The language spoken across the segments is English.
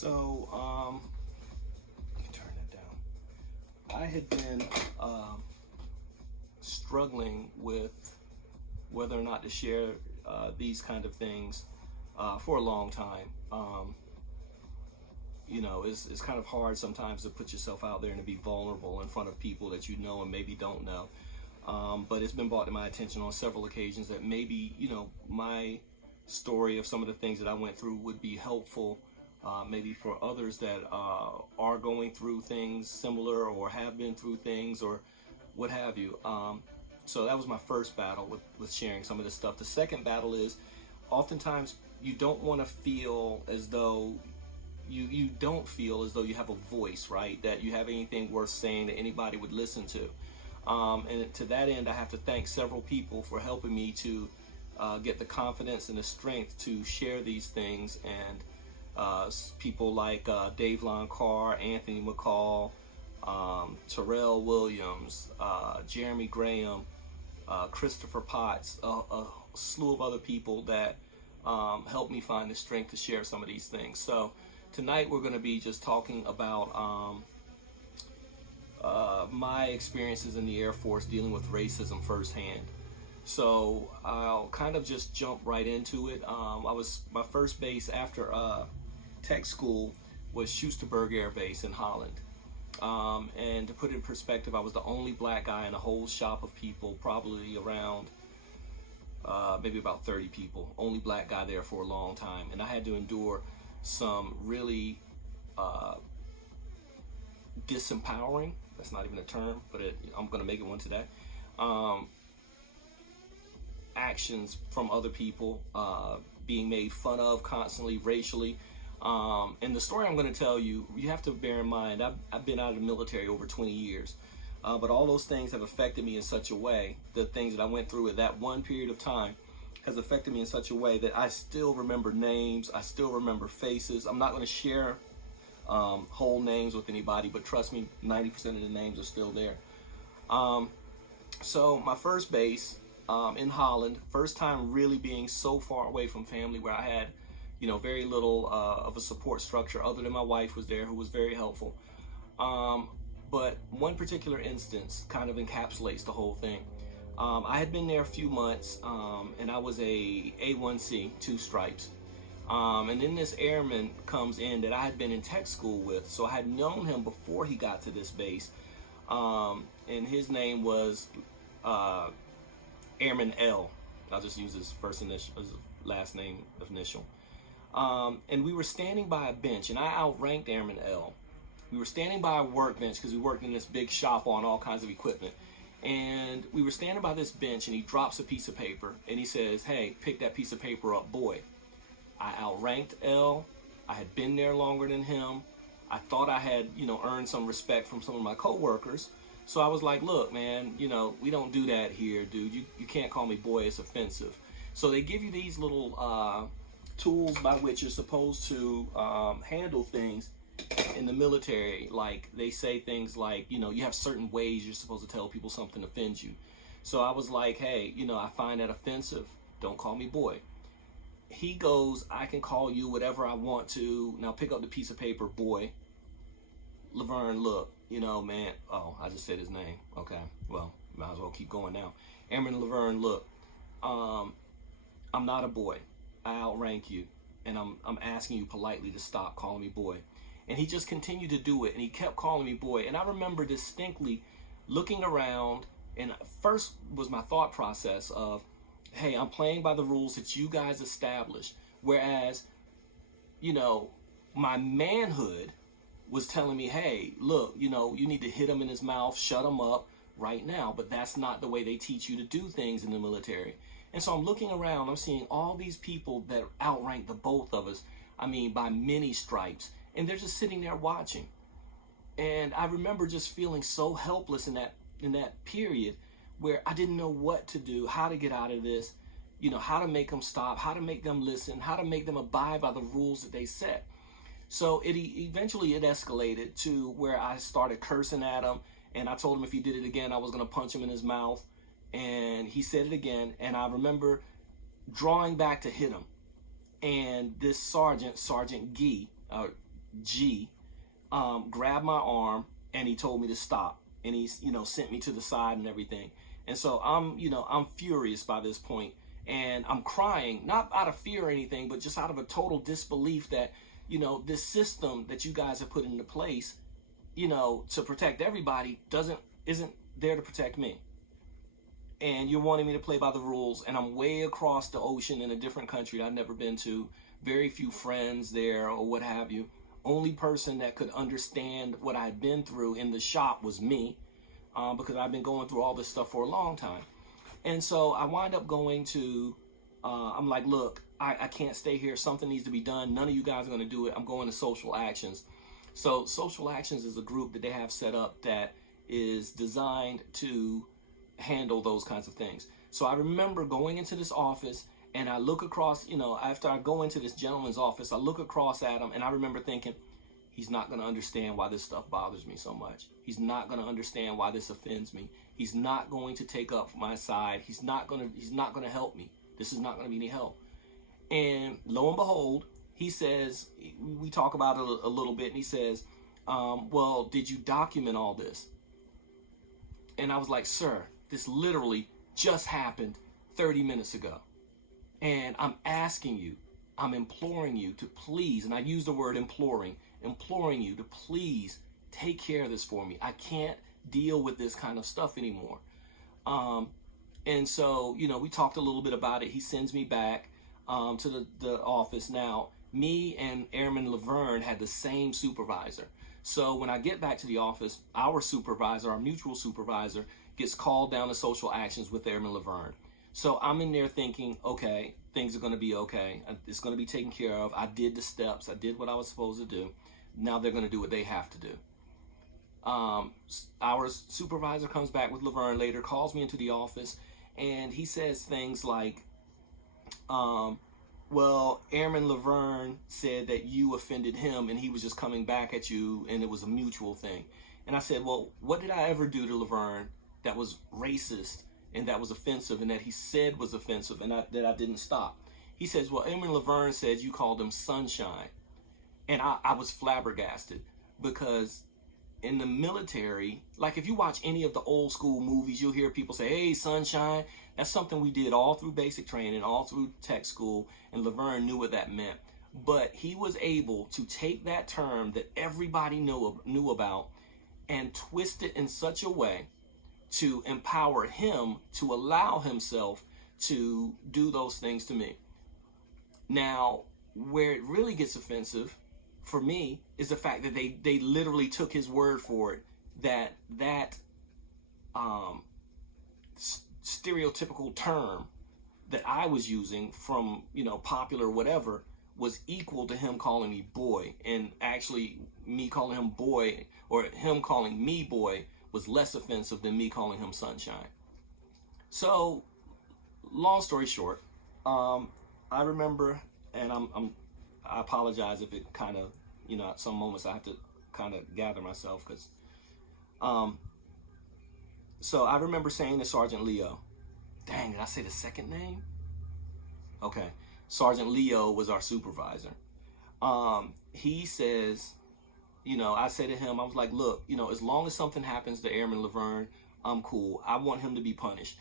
So, let me turn that down. I had been struggling with whether or not to share these kind of things for a long time. It's kind of hard sometimes to put yourself out there and to be vulnerable in front of people that you know and maybe don't know. But it's been brought to my attention on several occasions that maybe, my story of some of the things that I went through would be helpful maybe for others that are going through things similar or have been through things or what have you. So that was my first battle with sharing some of this stuff. The second battle is oftentimes you don't want to feel as though you don't feel as though you have a voice, right? That you have anything worth saying that anybody would listen to. And to that end, I have to thank several people for helping me to get the confidence and the strength to share these things. And people like Dave Loncar, Anthony McCall, Terrell Williams, Jeremy Graham, Christopher Potts, a slew of other people that helped me find the strength to share some of these things. So tonight we're going to be just talking about my experiences in the Air Force dealing with racism firsthand. So I'll kind of just jump right into it. My first base after tech school was Schusterberg Air Base in Holland. And to put it in perspective, I was the only black guy in a whole shop of people, probably around maybe about 30 people. Only black guy there for a long time. And I had to endure some really disempowering, that's not even a term, but I'm going to make it one today, actions from other people, being made fun of constantly racially. And the story I'm going to tell you, you have to bear in mind, I've been out of the military over 20 years, but all those things have affected me in such a way, the things that I went through at that one period of time has affected me in such a way that I still remember names, I still remember faces. I'm not going to share whole names with anybody, but trust me, 90% of the names are still there. So my first base in Holland, first time really being so far away from family, where I had very little of a support structure other than my wife was there, who was very helpful. But one particular instance kind of encapsulates the whole thing. I had been there a few months, and I was a A1C, 2 stripes. And then this airman comes in that I had been in tech school with, so I had known him before he got to this base. And his name was Airman L. I'll just use his first initial, his last name initial. And we were standing by a bench, and I outranked Airman L. We were standing by a workbench because we worked in this big shop on all kinds of equipment. And we were standing by this bench, and he drops a piece of paper, and he says, "Hey, pick that piece of paper up, boy." I outranked L. I had been there longer than him. I thought I had, earned some respect from some of my coworkers. So I was like, "Look, man, we don't do that here, dude. You can't call me boy. It's offensive." So they give you these little tools by which you're supposed to handle things in the military. Like they say things like, you have certain ways you're supposed to tell people something offends you. So I was like, "Hey, I find that offensive. Don't call me boy." He goes, "I can call you whatever I want to. Now pick up the piece of paper, boy." Laverne, look, man. Oh, I just said his name. Okay, well, might as well keep going now. Airman Laverne, look, I'm not a boy. I outrank you, and I'm asking you politely to stop calling me boy. And he just continued to do it, and he kept calling me boy. And I remember distinctly looking around, and first was my thought process of, hey, I'm playing by the rules that you guys established. Whereas, my manhood was telling me, hey, look, you need to hit him in his mouth, shut him up right now. But that's not the way they teach you to do things in the military. And so I'm looking around, I'm seeing all these people that outrank the both of us, by many stripes. And they're just sitting there watching. And I remember just feeling so helpless in that period, where I didn't know what to do, how to get out of this, how to make them stop, how to make them listen, how to make them abide by the rules that they set. So eventually it escalated to where I started cursing at him, and I told him if he did it again, I was going to punch him in his mouth. And he said it again, and I remember drawing back to hit him. And this Sergeant Gee, G grabbed my arm and he told me to stop, and he, sent me to the side and everything. And so I'm furious by this point, and I'm crying, not out of fear or anything, but just out of a total disbelief that, this system that you guys have put into place, to protect everybody isn't there to protect me. And you're wanting me to play by the rules, and I'm way across the ocean in a different country I've never been to, very few friends there or what have you. Only person that could understand what I'd been through in the shop was me, because I've been going through all this stuff for a long time. And so I wind up going to, I'm like, look, I can't stay here. Something needs to be done. None of you guys are going to do it. I'm going to Social Actions. So Social Actions is a group that they have set up that is designed to handle those kinds of things. So I remember going into this office, and I look across, after I go into this gentleman's office, I look across at him, and I remember thinking, he's not going to understand why this stuff bothers me so much. He's not going to understand why this offends me. He's not going to take up my side. He's not going to help me. This is not going to be any help. And lo and behold, he says, we talk about it a little bit, and he says, well, did you document all this? And I was like, sir, this literally just happened 30 minutes ago. And I'm asking you, I'm imploring you to please, and I use the word imploring you to please take care of this for me. I can't deal with this kind of stuff anymore. And so, we talked a little bit about it. He sends me back to the office. Now, me and Airman Laverne had the same supervisor. So when I get back to the office, our supervisor, our mutual supervisor, gets called down to Social Actions with Airman Laverne. So I'm in there thinking, okay, things are going to be okay. It's going to be taken care of. I did the steps. I did what I was supposed to do. Now they're going to do what they have to do. Our supervisor comes back with Laverne later, calls me into the office, and he says things like, well, Airman Laverne said that you offended him and he was just coming back at you and it was a mutual thing. And I said, well, what did I ever do to Laverne that was racist and that was offensive and that he said was offensive and that I didn't stop? He says, well, Airman Laverne said you called him Sunshine. And I was flabbergasted, because in the military, like if you watch any of the old school movies, you'll hear people say, hey, Sunshine. That's something we did all through basic training, all through tech school, and Laverne knew what that meant. But he was able to take that term that everybody knew about and twist it in such a way to empower him to allow himself to do those things to me. Now, where it really gets offensive for me is the fact that they literally took his word for it, that stereotypical term that I was using from, popular whatever, was equal to him calling me boy. And actually me calling him boy, or him calling me boy, was less offensive than me calling him Sunshine. So long story short, I remember, and I apologize if it kind of, at some moments I have to kind of gather myself, because so I remember saying to Sergeant Leo, dang, did I say the second name? Okay. Sergeant Leo was our supervisor. He says, I say to him, I was like, look, as long as something happens to Airman Laverne, I'm cool. I want him to be punished.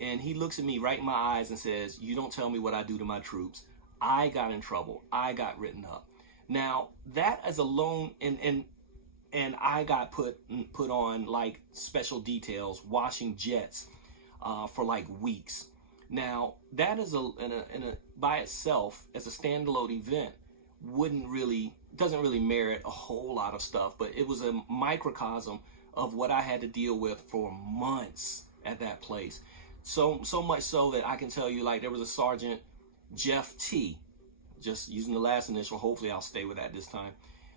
And he looks at me right in my eyes and says, you don't tell me what I do to my troops. I got in trouble. I got written up. Now, that as alone, and I got put on like special details, washing jets for like weeks. Now, that is by itself, as a standalone event, doesn't really merit a whole lot of stuff, but it was a microcosm of what I had to deal with for months at that place. So much so that I can tell you, like, there was a Sergeant Jeff T, just using the last initial, hopefully I'll stay with that this time,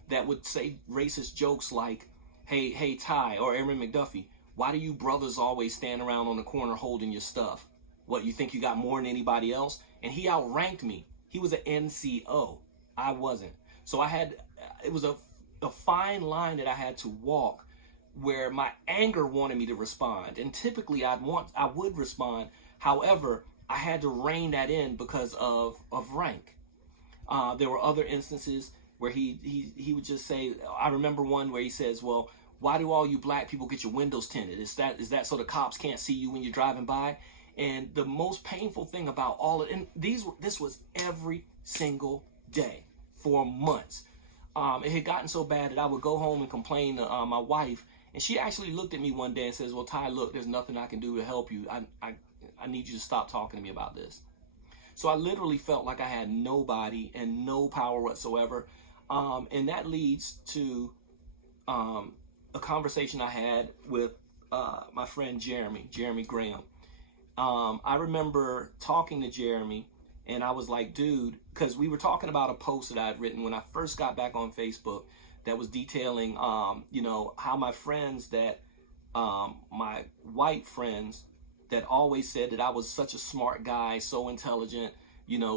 that would say racist jokes like, hey Ty, or Airman McDuffie, why do you brothers always stand around on the corner holding your stuff? What, you think you got more than anybody else? And he outranked me. He was an NCO. I wasn't. So it was a fine line that I had to walk, where my anger wanted me to respond. And typically I would respond. However, I had to rein that in because of rank. There were other instances where he would just say, I remember one where he says, well, why do all you black people get your windows tinted? Is that so the cops can't see you when you're driving by? And the most painful thing about all of, and this was every single day for months. It had gotten so bad that I would go home and complain to my wife, and she actually looked at me one day and says, well, Ty, look, there's nothing I can do to help you. I need you to stop talking to me about this. So I literally felt like I had nobody and no power whatsoever. And that leads to a conversation I had with my friend Jeremy Graham. I remember talking to Jeremy, and I was like, dude, because we were talking about a post that I had written when I first got back on Facebook that was detailing, how my friends my white friends that always said that I was such a smart guy, so intelligent,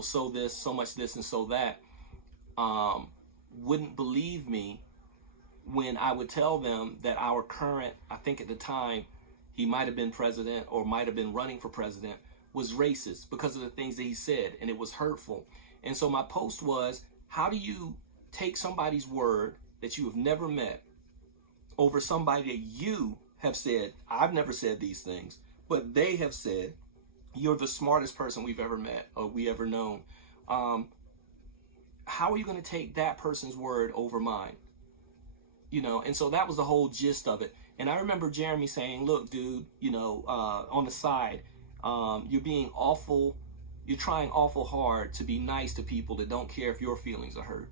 so this, so much this, and so that, wouldn't believe me when I would tell them that our current, I think at the time, he might have been president or might have been running for president, was racist because of the things that he said, and it was hurtful. And so my post was, how do you take somebody's word that you have never met over somebody that you have said, I've never said these things, but they have said, you're the smartest person we've ever met or we ever known. How are you going to take that person's word over mine? And so that was the whole gist of it. And I remember Jeremy saying, look, dude, on the side, you're trying awful hard to be nice to people that don't care if your feelings are hurt.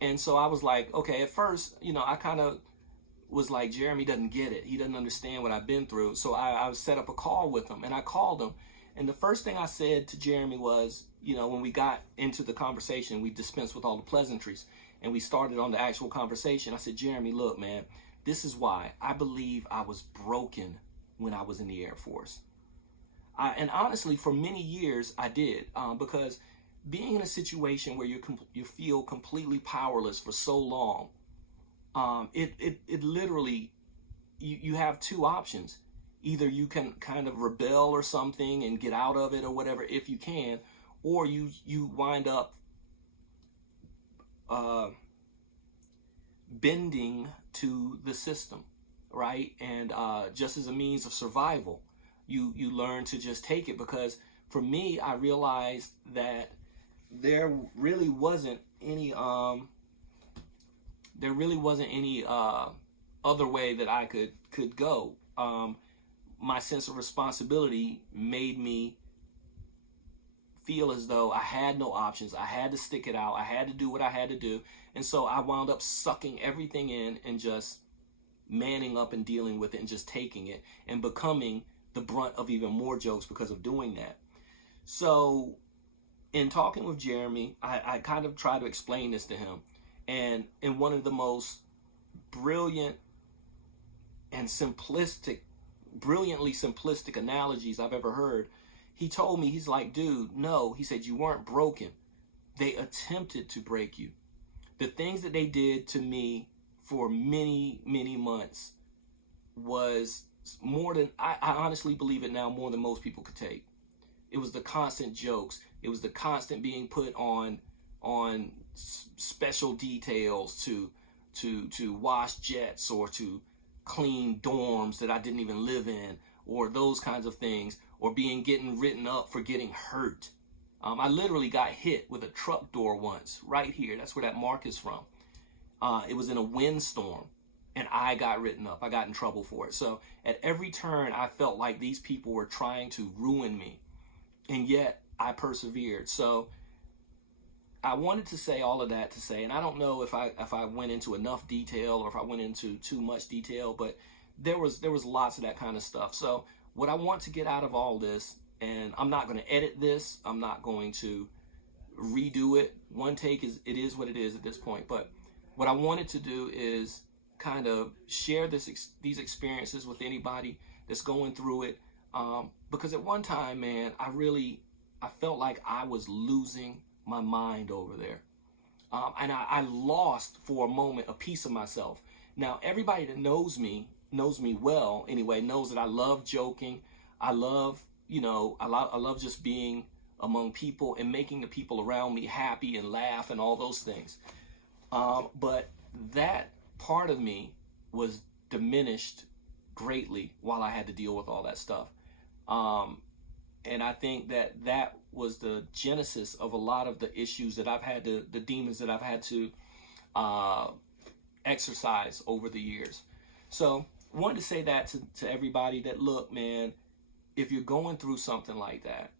And so I was like, okay, at first, I kind of was like, Jeremy doesn't get it. He doesn't understand what I've been through. So I set up a call with him, and I called him. And the first thing I said to Jeremy was, when we got into the conversation, we dispensed with all the pleasantries and we started on the actual conversation. I said, Jeremy, look, man, this is why I believe I was broken when I was in the Air Force. And honestly, for many years, I did, because being in a situation where you feel completely powerless for so long, it literally, you have two options. Either you can kind of rebel or something and get out of it or whatever, if you can, or you wind up bending to the system, right? And just as a means of survival, you learn to just take it. Because for me, I realized that there really wasn't any other way that I could go. My sense of responsibility made me feel as though I had no options. I had to stick it out. I had to do what I had to do. And so I wound up sucking everything in and just manning up and dealing with it and just taking it and becoming the brunt of even more jokes because of doing that. So in talking with Jeremy, I kind of try to explain this to him. And in one of the most brilliantly simplistic analogies I've ever heard, he told me, he's like, dude, no, he said, you weren't broken. They attempted to break you. The things that they did to me for many, many months was more than, I honestly believe it now, more than most people could take. It was the constant jokes. It was the constant being put on special details to wash jets or to clean dorms that I didn't even live in, or those kinds of things, or getting written up for getting hurt. I literally got hit with a truck door once, right here. That's where that mark is from. It was in a windstorm, and I got written up. I got in trouble for it. So at every turn, I felt like these people were trying to ruin me, and yet I persevered. So I wanted to say all of that to say, and I don't know if I went into enough detail or if I went into too much detail, but there was lots of that kind of stuff. So what I want to get out of all this, and I'm not going to edit this, I'm not going to redo it. One take it is what it is at this point. But what I wanted to do is kind of share these experiences with anybody that's going through it, because at one time, man, I felt like I was losing my mind over there. And I lost for a moment a piece of myself. Now, everybody that knows me well anyway, knows that I love joking. I love, I love just being among people and making the people around me happy and laugh and all those things. But that part of me was diminished greatly while I had to deal with all that stuff. And I think that that was the genesis of a lot of the issues that I've had to, the demons that I've had to exercise over the years. So I wanted to say that to everybody that, look, man, if you're going through something like that,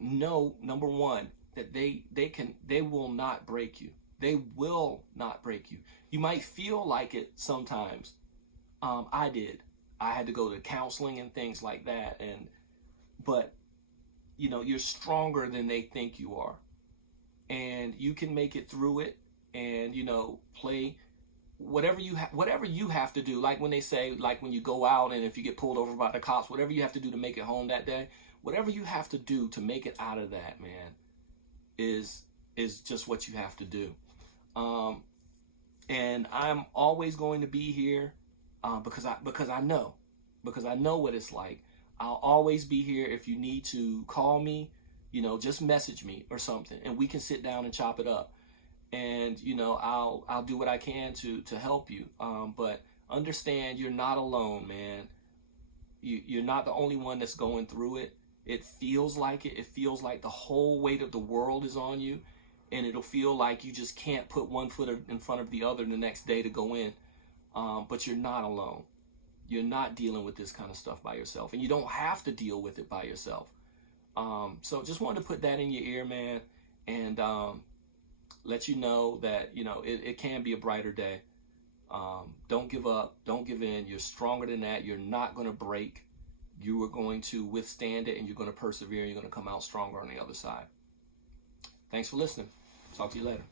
know, number one, that they will not break you. They will not break you. You might feel like it sometimes. I did. I had to go to counseling and things like that. But you know, you're stronger than they think you are, and you can make it through it. And you know, play whatever you have to do. Like when they say, like when you go out and if you get pulled over by the cops, whatever you have to do to make it home that day, whatever you have to do to make it out of that, man, is just what you have to do. And I'm always going to be here because I know what it's like. I'll always be here. If you need to call me, you know, just message me or something, and we can sit down and chop it up. And you know, I'll do what I can to help you. But understand, you're not alone, man. You're not the only one that's going through it. It feels like it. It feels like the whole weight of the world is on you, and it'll feel like you just can't put one foot in front of the other the next day to go in. But you're not alone. You're not dealing with this kind of stuff by yourself, and you don't have to deal with it by yourself. So just wanted to put that in your ear, man, and let you know that, you know, it can be a brighter day. Don't give up. Don't give in. You're stronger than that. You're not going to break. You are going to withstand it, and you're going to persevere, and you're going to come out stronger on the other side. Thanks for listening. Talk to you later.